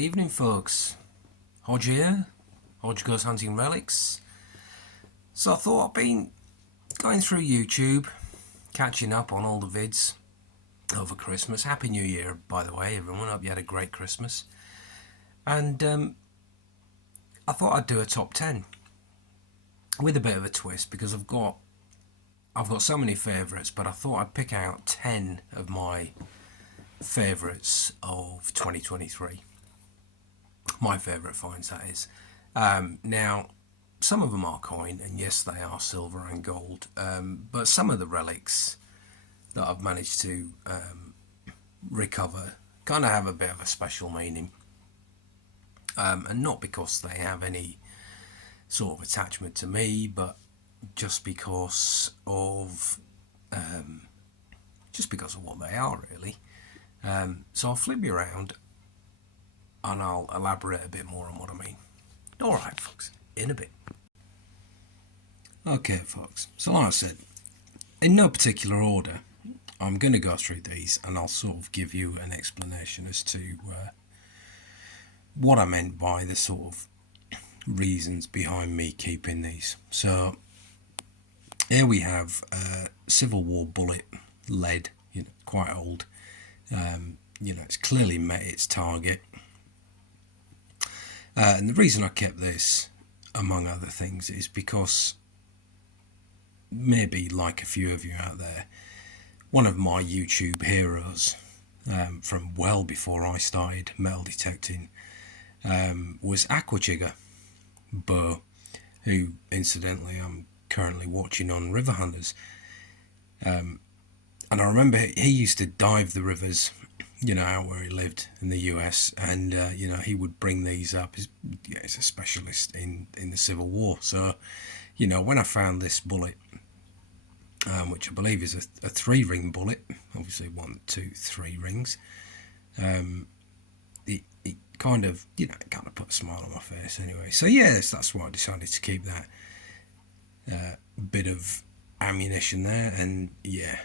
Evening, folks. Hodge here. Hodge Goes Hunting Relics. So I thought I'd been going through YouTube, catching up on all the vids over Christmas. Happy New Year, by the way, everyone. Hope you had a great Christmas. And I thought I'd do a top 10 with a bit of a twist because I've got so many favourites, but I thought I'd pick out 10 of my favourites of 2023. My favourite finds, that is. Now, some of them are coin, and yes, they are silver and gold, but some of the relics that I've managed to recover kind of have a bit of a special meaning, and not because they have any sort of attachment to me, but just because of what they are, really. So I'll flip you around and I'll elaborate a bit more on what I mean. Alright, folks, in a bit. Okay, folks, so like I said, in no particular order, I'm going to go through these and I'll sort of give you an explanation as to what I meant by the sort of reasons behind me keeping these. So here we have Civil War bullet, lead, quite old. It's clearly met its target. And the reason I kept this, among other things, is because maybe, like a few of you out there, one of my YouTube heroes from well before I started metal detecting was Aquachigger Bo, who incidentally I'm currently watching on River Hunters. And I remember he used to dive the rivers, out where he lived in the US, and he would bring these up. He's a specialist in the Civil War. So, when I found this bullet, which I believe is a 3-ring bullet, obviously 1, 2, 3 rings, it kind of put a smile on my face anyway. So yes, that's why I decided to keep that bit of ammunition there, and yeah,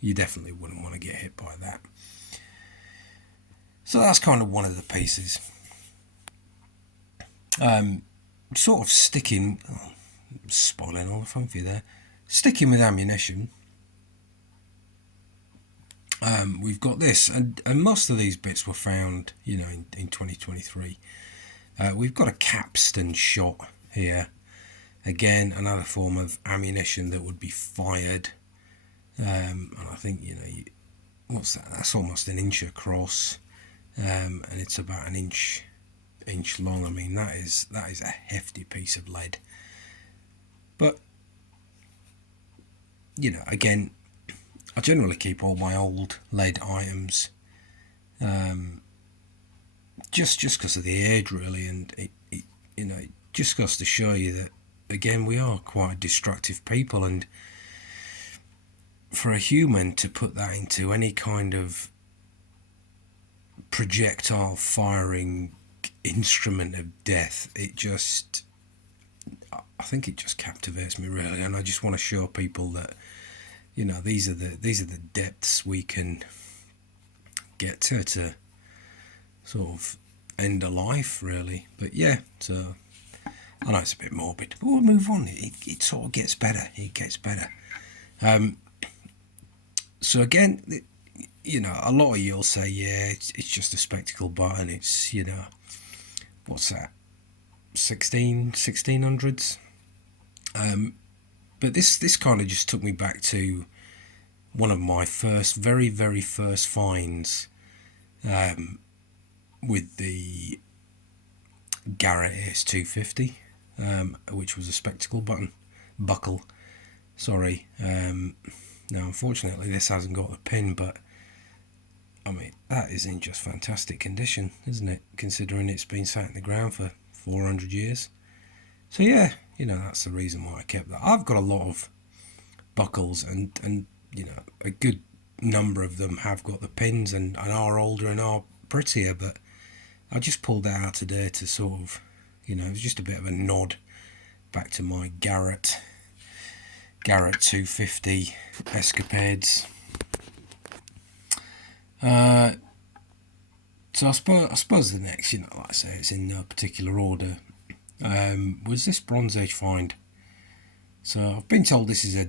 you definitely wouldn't want to get hit by that. So that's kind of one of the pieces. Sort of sticking, spoiling all the fun for you there. Sticking with ammunition, we've got this, and most of these bits were found, in 2023. We've got a capstan shot here. Again, another form of ammunition that would be fired. And I think, what's that? That's almost an inch across. And it's about an inch long. I mean, that is a hefty piece of lead. But again, I generally keep all my old lead items, just because of the age, really, and it just goes to show you that again we are quite destructive people, and for a human to put that into any kind of projectile firing instrument of death, I think it just captivates me, really, and I just want to show people that these are the depths we can get to sort of end a life, really. But yeah, so I know it's a bit morbid, but we'll move on. It sort of gets better. It gets better. So again, a lot of you'll say, yeah, it's just a spectacle button. It's, what's that, 1600s? But this kind of just took me back to one of my very, very first finds with the Garrett AS250, which was a spectacle buckle. Sorry. Now, unfortunately, this hasn't got a pin, but I mean, that is in just fantastic condition, isn't it? Considering it's been sat in the ground for 400 years. So yeah, that's the reason why I kept that. I've got a lot of buckles, and a good number of them have got the pins and are older and are prettier, but I just pulled that out today to sort of, it was just a bit of a nod back to my Garrett 250 escapades. So I suppose the next, like I say, it's in no particular order, was this Bronze Age find. So I've been told this is a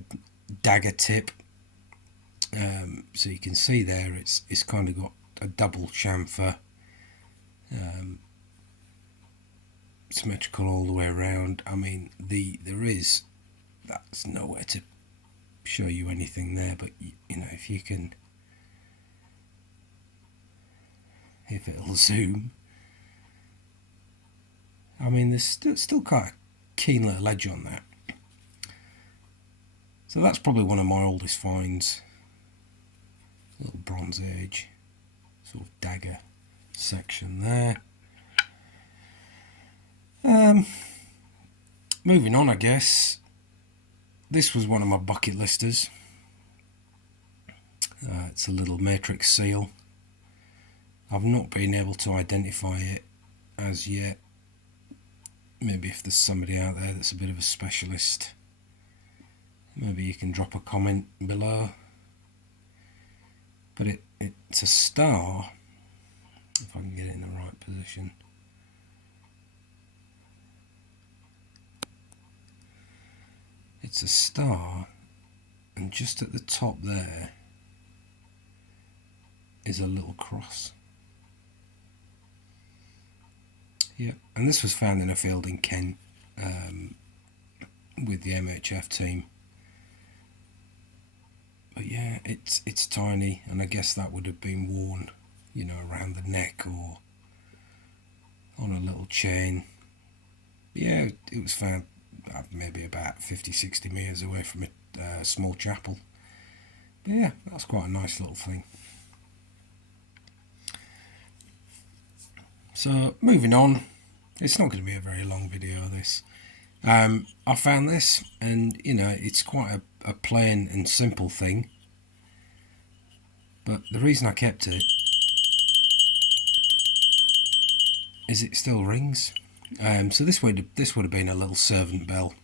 dagger tip. So you can see there, it's kind of got a double chamfer, symmetrical all the way around. I mean, that's nowhere to show you anything there, but if you can, if it'll zoom, I mean, there's still quite a keen little edge on that. So that's probably one of my oldest finds. Little Bronze Age sort of dagger section there. Moving on, I guess. This was one of my bucket listers. It's a little matrix seal. I've not been able to identify it as yet. Maybe if there's somebody out there that's a bit of a specialist, maybe you can drop a comment below. But it's a star, if I can get it in the right position. It's a star, and just at the top there is a little cross. Yeah, and this was found in a field in Kent with the MHF team. But yeah, it's tiny, and I guess that would have been worn, around the neck or on a little chain. Yeah, it was found maybe about 50-60 metres away from a small chapel. But yeah, that's quite a nice little thing. So moving on, it's not going to be a very long video, this. I found this, and it's quite a plain and simple thing, but the reason I kept it is it still rings. So this would have been a little servant bell,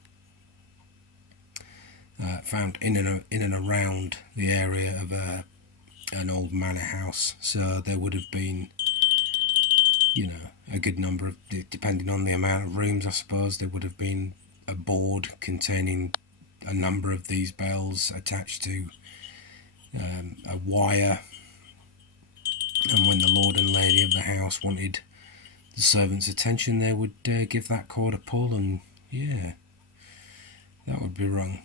found in and around the area of an old manor house. So there would have been, a good number of, depending on the amount of rooms, I suppose, there would have been a board containing a number of these bells attached to a wire, and when the lord and lady of the house wanted the servants' attention, they would give that cord a pull, and yeah, that would be rung.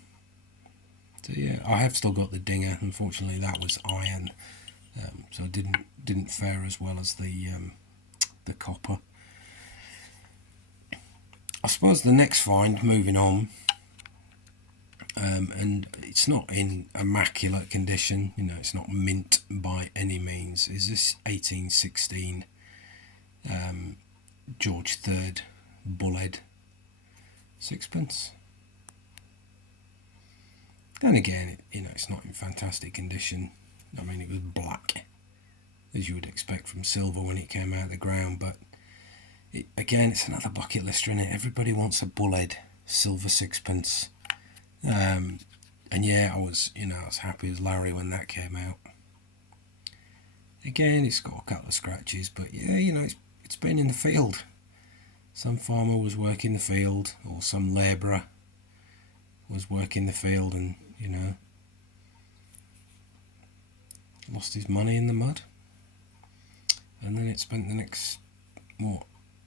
So yeah, I have still got the dinger. Unfortunately, that was iron, so it didn't fare as well as the copper. I suppose the next find, moving on, and it's not in immaculate condition, it's not mint by any means, is this 1816 George III bullhead sixpence. Then again, it's not in fantastic condition. I mean, it was black, as you would expect from silver when it came out of the ground, but again, it's another bucket lister, in it. Everybody wants a bullhead silver sixpence. And yeah, I was happy as Larry when that came out. Again, it's got a couple of scratches, but yeah, it's been in the field. Some farmer was working the field, or some labourer was working the field, and lost his money in the mud, and then it spent the next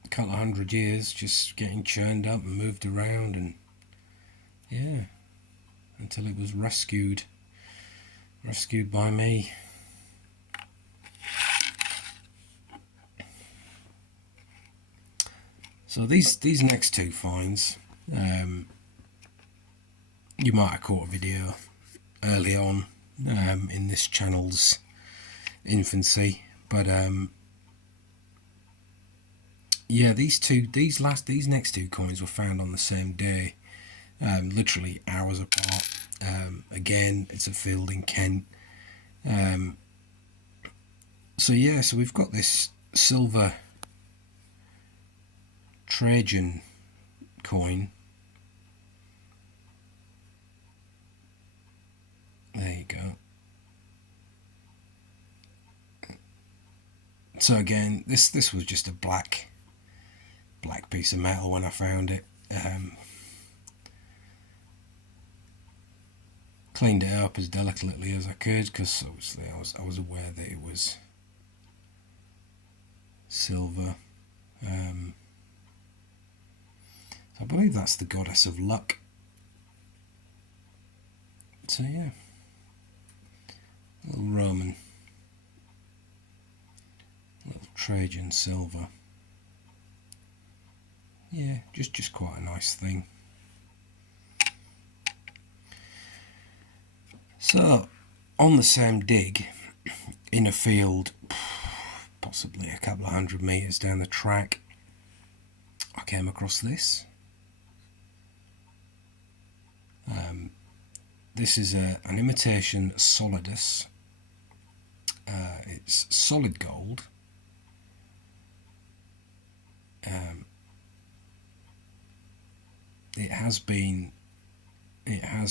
couple of 100 years just getting churned up and moved around, and yeah, until it was rescued by me. So these next two finds, you might have caught a video early on in this channel's infancy, but yeah, these next two coins were found on the same day, literally hours apart. Again, it's a field in Kent. So yeah, so we've got this silver Trajan coin. There you go. So again, this was just a black piece of metal when I found it. Cleaned it up as delicately as I could, because obviously I was aware that it was silver. I believe that's the goddess of luck. So yeah, little Roman, little Trajan silver. Yeah, just quite a nice thing. So, on the same dig, in a field, possibly a couple of 100 metres down the track, I came across this. This is an imitation solidus. It's solid gold. It has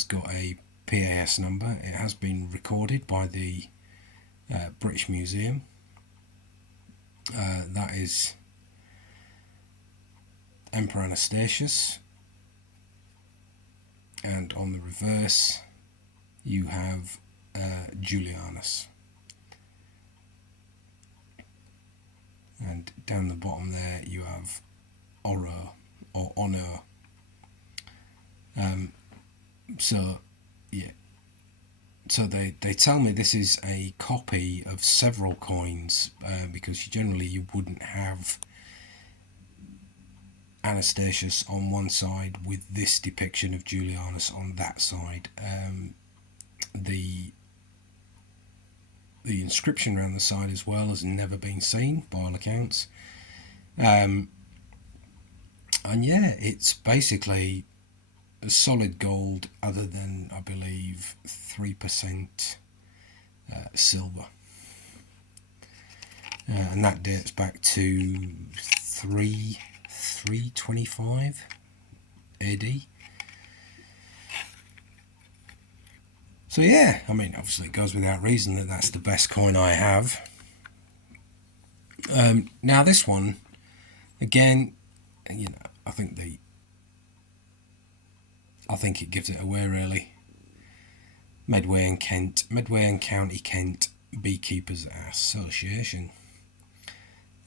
got a PAS number. It has been recorded by the British Museum. That is Emperor Anastasius, and on the reverse you have Julianus, and down the bottom there you have Oro or Honor. So yeah, so they tell me this is a copy of several coins, because generally you wouldn't have Anastasius on one side with this depiction of Julianus on that side. The inscription around the side as well has never been seen by all accounts. And yeah, it's basically a solid gold, other than I believe 3% silver, and that dates back to 325 AD. So yeah, I mean, obviously it goes without reason that that's the best coin I have. Now this one, again, you know, I think it gives it away really. Medway and County Kent Beekeepers Association.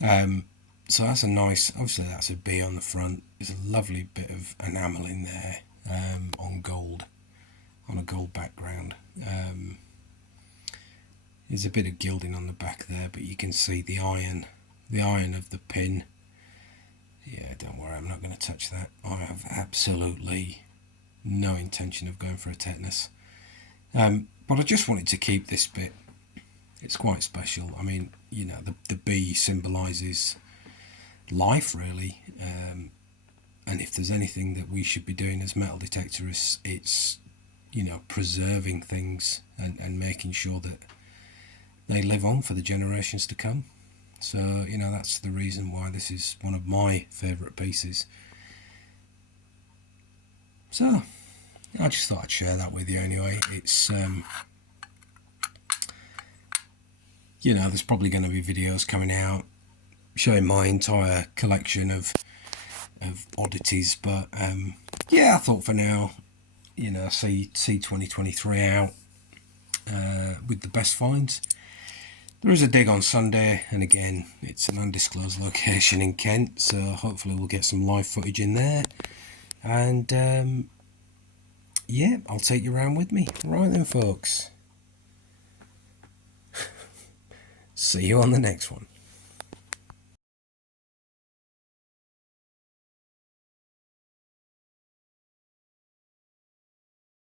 So that's a nice, obviously that's a bee on the front. There's a lovely bit of enamel in there, on gold, on a gold background. There's a bit of gilding on the back there, but you can see the iron of the pin. Yeah, don't worry, I'm not going to touch that. I have absolutely no intention of going for a tetanus. But I just wanted to keep this bit. It's quite special. I mean, you know, the bee symbolises life really, and if there's anything that we should be doing as metal detectorists, it's, you know, preserving things and making sure that they live on for the generations to come. So, you know, that's the reason why this is one of my favourite pieces. So I just thought I'd share that with you anyway. It's you know, there's probably going to be videos coming out showing my entire collection of oddities, but yeah, I thought for now, you know, see 2023 out with the best finds. There is a dig on Sunday, and again, it's an undisclosed location in Kent, so hopefully we'll get some live footage in there, and yeah, I'll take you around with me. Right then, folks. See you on the next one.